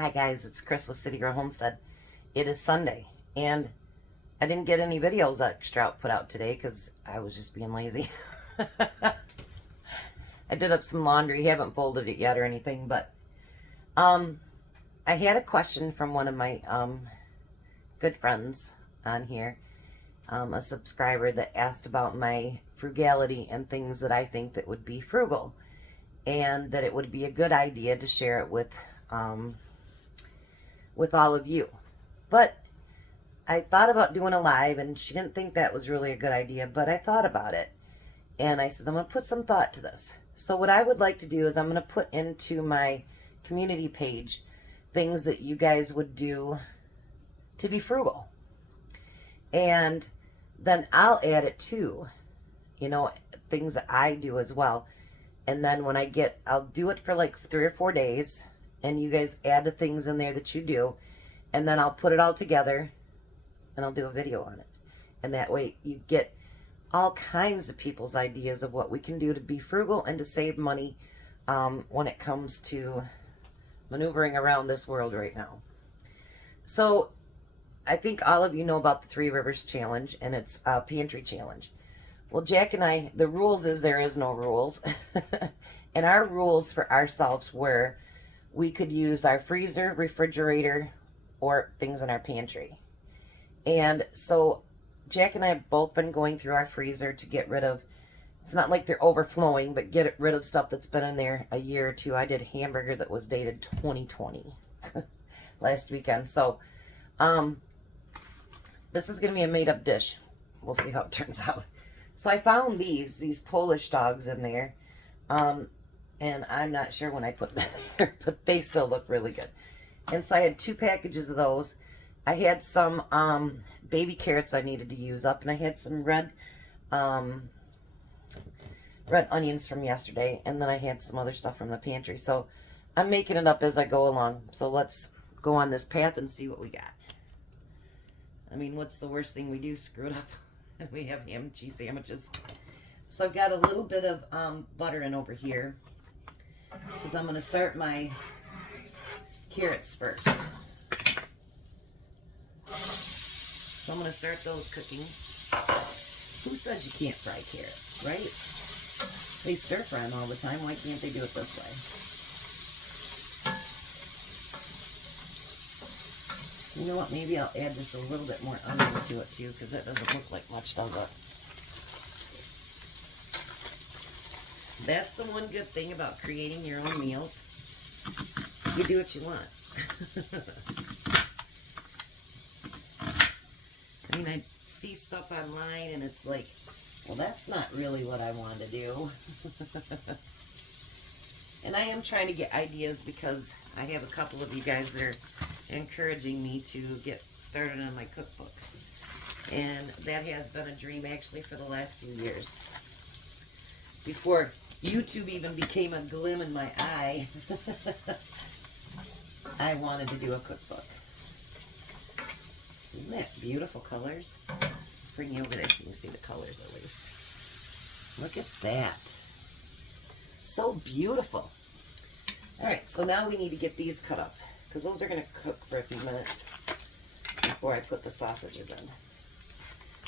Hi guys, it's Chris with Citygirlhomestead. It is Sunday, and I didn't get any videos extra put out today because I was just being lazy. I did up some laundry, haven't folded it yet or anything, but I had a question from one of my good friends on here, a subscriber that asked about my frugality and things that I think that would be frugal, and that it would be a good idea to share it with all of you. But I thought about doing a live, and she didn't think that was really a good idea, but I thought about it. And I said, I'm going to put some thought to this. So what I would like to do is I'm going to put into my community page things that you guys would do to be frugal. And then I'll add it too, things that I do as well. And then when I'll do it for like 3 or 4 days, and you guys add the things in there that you do, and then I'll put it all together and I'll do a video on it. And that way you get all kinds of people's ideas of what we can do to be frugal and to save money when it comes to maneuvering around this world right now. So I think all of you know about the 3 Rivers Challenge, and it's a pantry challenge. Well, Jack and I, the rules is there is no rules. And our rules for ourselves were we could use our freezer, refrigerator, or things in our pantry. And so Jack and I have both been going through our freezer to get rid of, it's not like they're overflowing, but get rid of stuff that's been in there a year or two. I did hamburger that was dated 2020 last weekend. So this is going to be a made-up dish. We'll see how it turns out. So I found these Polish dogs in there. And I'm not sure when I put them in there, but they still look really good. And so I had 2 packages of those. I had some baby carrots I needed to use up, and I had some red onions from yesterday, and then I had some other stuff from the pantry. So I'm making it up as I go along. So let's go on this path and see what we got. I mean, what's the worst thing we do? Screw it up. We have ham and cheese sandwiches. So I've got a little bit of butter in over here, because I'm going to start my carrots first. So I'm going to start those cooking. Who said you can't fry carrots, right? They stir fry them all the time. Why can't they do it this way? You know what? Maybe I'll add just a little bit more onion to it too, because that doesn't look like much, does it? That's the one good thing about creating your own meals. You do what you want. I mean, I see stuff online and it's like, well, that's not really what I want to do. And I am trying to get ideas because I have a couple of you guys that are encouraging me to get started on my cookbook. And that has been a dream actually for the last few years. Before YouTube even became a glim in my eye, I wanted to do a cookbook. Isn't that beautiful colors? Let's bring you over there so you can see the colors at least. Look at that. So beautiful. Alright, so now we need to get these cut up, because those are going to cook for a few minutes before I put the sausages in.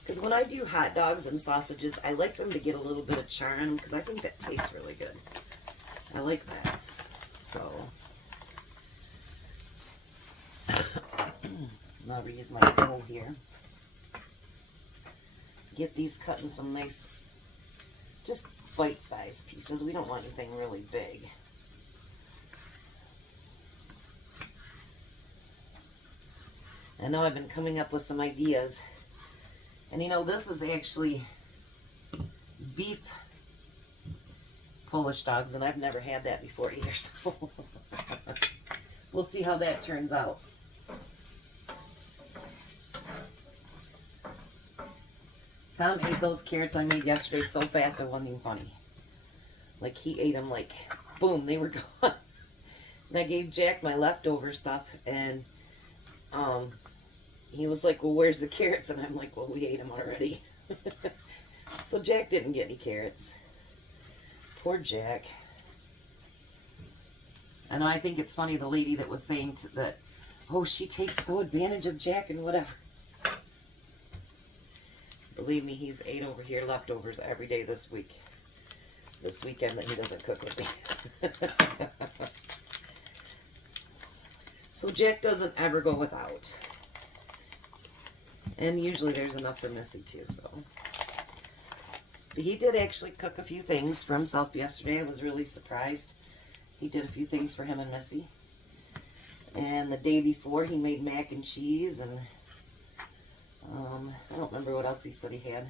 Because when I do hot dogs and sausages, I like them to get a little bit of char in them, because I think that tastes really good. I like that. So, I'll reuse my bowl here. Get these cut in some nice, just bite-sized pieces. We don't want anything really big. I know I've been coming up with some ideas. And this is actually beef Polish dogs, and I've never had that before either, so we'll see how that turns out. Tom ate those carrots I made yesterday so fast it wasn't even funny. Like, he ate them like, boom, they were gone. And I gave Jack my leftover stuff, and he was like, well, where's the carrots? And I'm like, well, we ate them already. So Jack didn't get any carrots. Poor Jack. And I think it's funny, the lady that was saying that, oh, she takes so advantage of Jack and whatever. Believe me, he's ate over here leftovers every day this week. This weekend that he doesn't cook with me. So Jack doesn't ever go without. And usually there's enough for Missy too, so. But he did actually cook a few things for himself yesterday. I was really surprised. He did a few things for him and Missy. And the day before he made mac and cheese and I don't remember what else he said he had.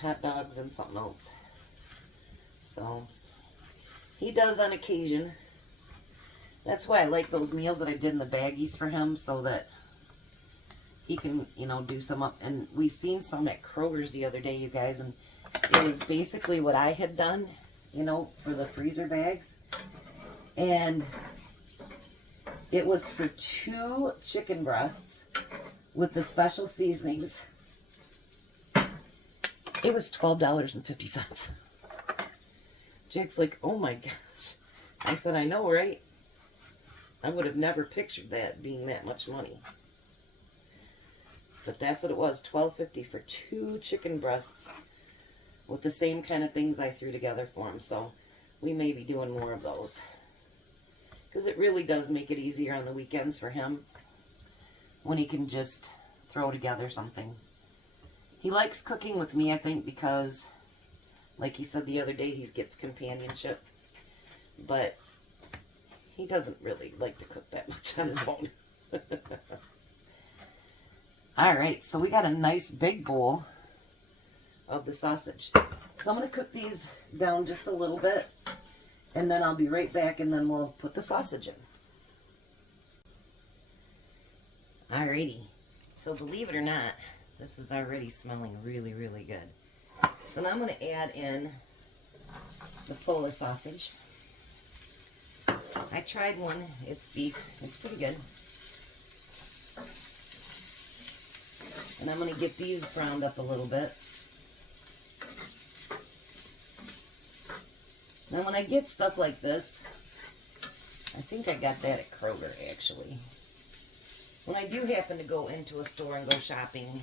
Hot dogs and something else. So he does on occasion. That's why I like those meals that I did in the baggies for him, so that he can, you know, do some up. And we seen some at Kroger's the other day, you guys, and it was basically what I had done, you know, for the freezer bags. And it was for 2 chicken breasts with the special seasonings. It was $12.50. Jack's like, oh my gosh. I said, I know, right? I would have never pictured that being that much money. But that's what it was, $12.50 for 2 chicken breasts with the same kind of things I threw together for him. So we may be doing more of those, because it really does make it easier on the weekends for him when he can just throw together something. He likes cooking with me, I think, because, like he said the other day, he gets companionship. But he doesn't really like to cook that much on his own. Alright, so we got a nice big bowl of the sausage. So I'm going to cook these down just a little bit, and then I'll be right back, and then we'll put the sausage in. Alrighty, so believe it or not, this is already smelling really, really good. So now I'm going to add in the Polar sausage. I tried one, it's beef, it's pretty good. And I'm going to get these browned up a little bit. Now when I get stuff like this, I think I got that at Kroger actually. When I do happen to go into a store and go shopping,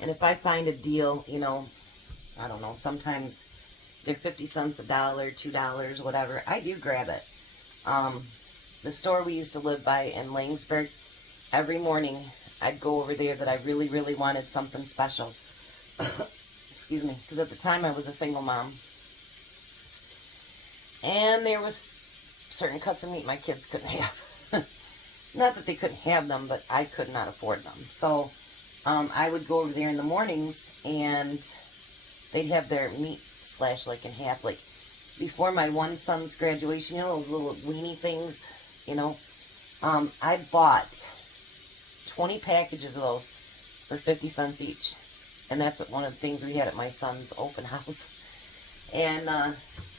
and if I find a deal, you know, I don't know, sometimes they're 50 cents, $1, $2, whatever, I do grab it. The store we used to live by in Langsburg, every morning I'd go over there that I really, really wanted something special. Excuse me, because at the time I was a single mom. And there was certain cuts of meat my kids couldn't have. Not that they couldn't have them, but I could not afford them. So I would go over there in the mornings, and they'd have their meat slashed like in half. Like before my one son's graduation, you know, those little weenie things, you know. I bought 20 packages of those for 50 cents each. And that's one of the things we had at my son's open house. And,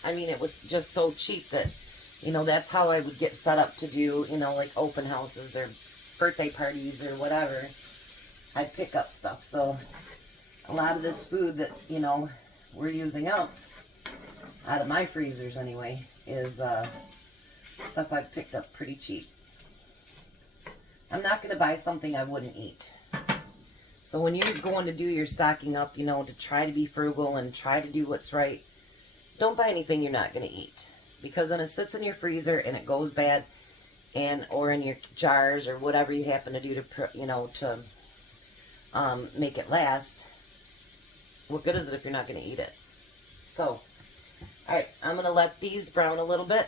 I mean, it was just so cheap that, you know, that's how I would get set up to do, you know, like open houses or birthday parties or whatever. I'd pick up stuff. So a lot of this food that, you know, we're using up, out of my freezers anyway, is stuff I've picked up pretty cheap. I'm not going to buy something I wouldn't eat. So when you're going to do your stocking up, you know, to try to be frugal and try to do what's right, don't buy anything you're not going to eat. Because then it sits in your freezer and it goes bad, and or in your jars or whatever you happen to do to, you know, to make it last. What good is it if you're not going to eat it? So, alright, I'm going to let these brown a little bit.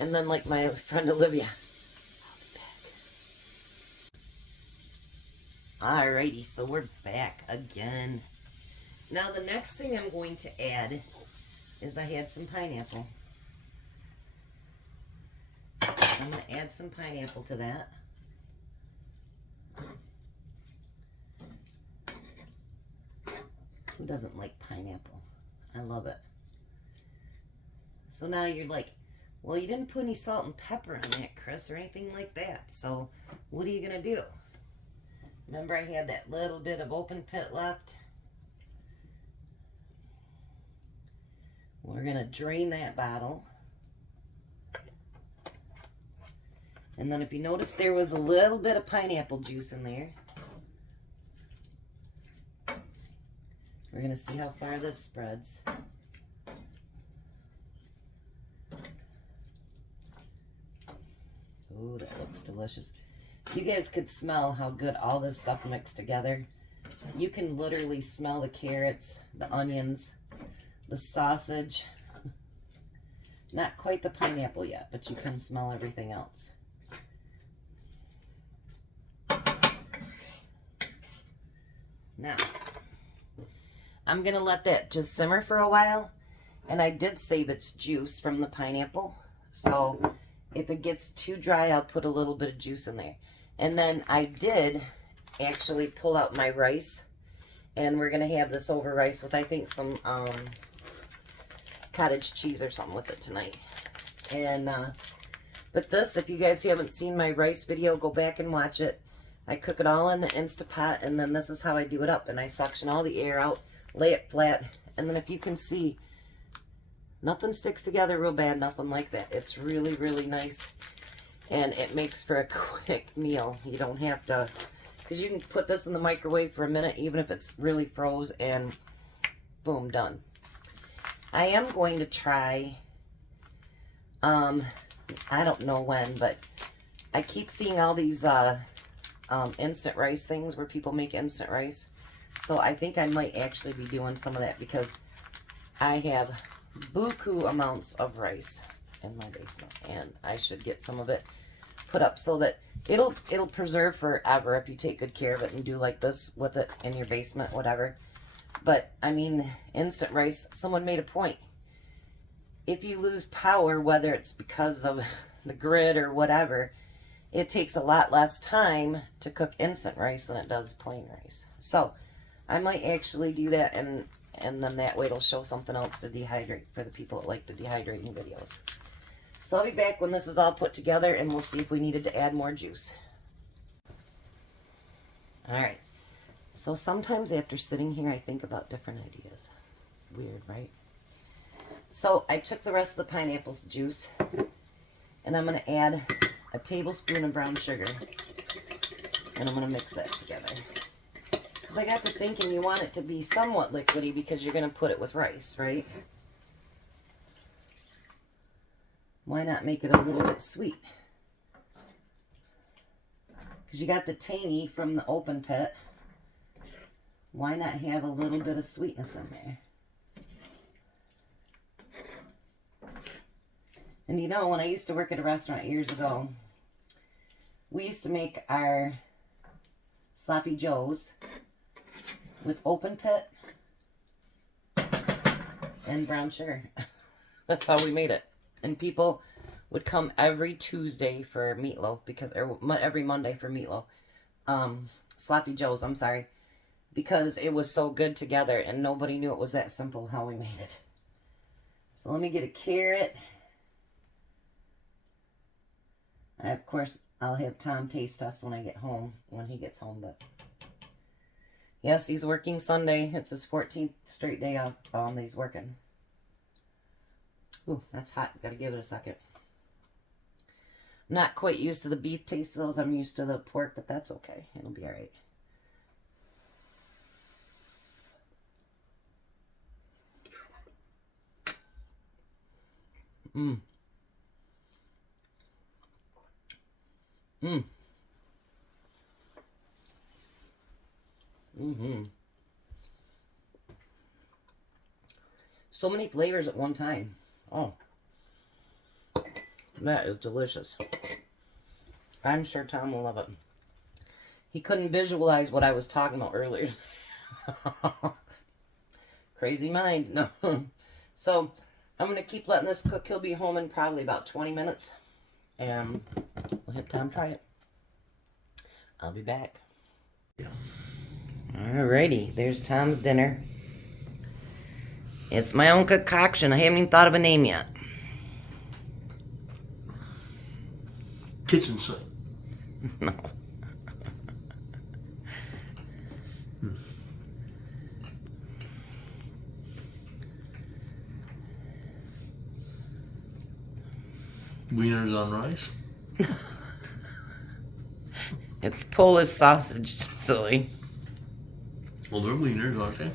And then, like my friend Olivia, alrighty, so we're back again. Now the next thing I'm going to add is I had some pineapple. I'm going to add some pineapple to that. Who doesn't like pineapple? I love it. So now you're like, well, you didn't put any salt and pepper on that, Chris, or anything like that. So what are you going to do? Remember I had that little bit of open pit left? We're going to drain that bottle. And then if you notice, there was a little bit of pineapple juice in there. We're going to see how far this spreads. Ooh, that looks delicious. If you guys could smell how good all this stuff mixed together, you can literally smell the carrots, the onions, the sausage. Not quite the pineapple yet, but you can smell everything else. Now, I'm going to let that just simmer for a while. And I did save its juice from the pineapple. So if it gets too dry, I'll put a little bit of juice in there. And then I did actually pull out my rice. And we're going to have this over rice with, I think, some cottage cheese or something with it tonight. And, but this, if you guys haven't seen my rice video, go back and watch it. I cook it all in the Instapot, and then this is how I do it up. And I suction all the air out, lay it flat, and then if you can see, nothing sticks together real bad, nothing like that. It's really, really nice, and it makes for a quick meal. You don't have to, because you can put this in the microwave for a minute, even if it's really froze, and boom, done. I am going to try, I don't know when, but I keep seeing all these instant rice things where people make instant rice. So I think I might actually be doing some of that because I have buku amounts of rice in my basement, and I should get some of it put up so that it'll preserve forever if you take good care of it and do like this with it in your basement, whatever. But I mean, instant rice, someone made a point. If you lose power, whether it's because of the grid or whatever, it takes a lot less time to cook instant rice than it does plain rice. So I might actually do that, and then that way it'll show something else to dehydrate for the people that like the dehydrating videos. So I'll be back when this is all put together, and we'll see if we needed to add more juice. Alright, so sometimes after sitting here I think about different ideas. Weird, right? So I took the rest of the pineapple's juice, and I'm going to add a tablespoon of brown sugar, and I'm going to mix that together. Because I got to thinking, you want it to be somewhat liquidy because you're going to put it with rice, right? Why not make it a little bit sweet? Because you got the tangy from the open pit. Why not have a little bit of sweetness in there? And you know, when I used to work at a restaurant years ago, we used to make our sloppy joes with open pit and brown sugar. That's how we made it. And people would come every Tuesday for meatloaf, because every Monday for meatloaf. Sloppy joes, I'm sorry. Because it was so good together, and nobody knew it was that simple how we made it. So let me get a carrot. Of course, I'll have Tom taste us when I get home, when he gets home, but yes, he's working Sunday. It's his 14th straight day off. He's working. Ooh, that's hot. Gotta give it a second. Not quite used to the beef taste of those. I'm used to the pork, but that's okay. It'll be alright. Mmm. Mmm. Mm-hmm. So many flavors at one time. Oh. That is delicious. I'm sure Tom will love it. He couldn't visualize what I was talking about earlier. Crazy mind. No. So, I'm going to keep letting this cook. He'll be home in probably about 20 minutes. And we'll have Tom try it. I'll be back. Alrighty, there's Tom's dinner. It's my own concoction. I haven't even thought of a name yet. Kitchen sink. No. Wieners on rice. It's Polish sausage, silly. Well, they're wieners, aren't they?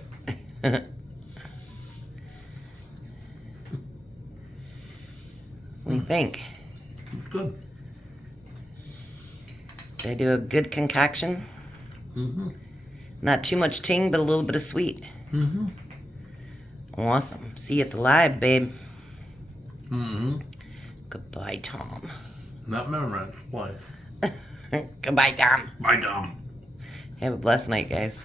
What do you think? It's good. Did I do a good concoction? Mm-hmm. Not too much ting, but a little bit of sweet. Mm-hmm. Awesome. See you at the live, babe. Mm-hmm. Goodbye, Tom. Not memorized. Why? Goodbye, Tom. Bye, Tom. Have a blessed night, guys.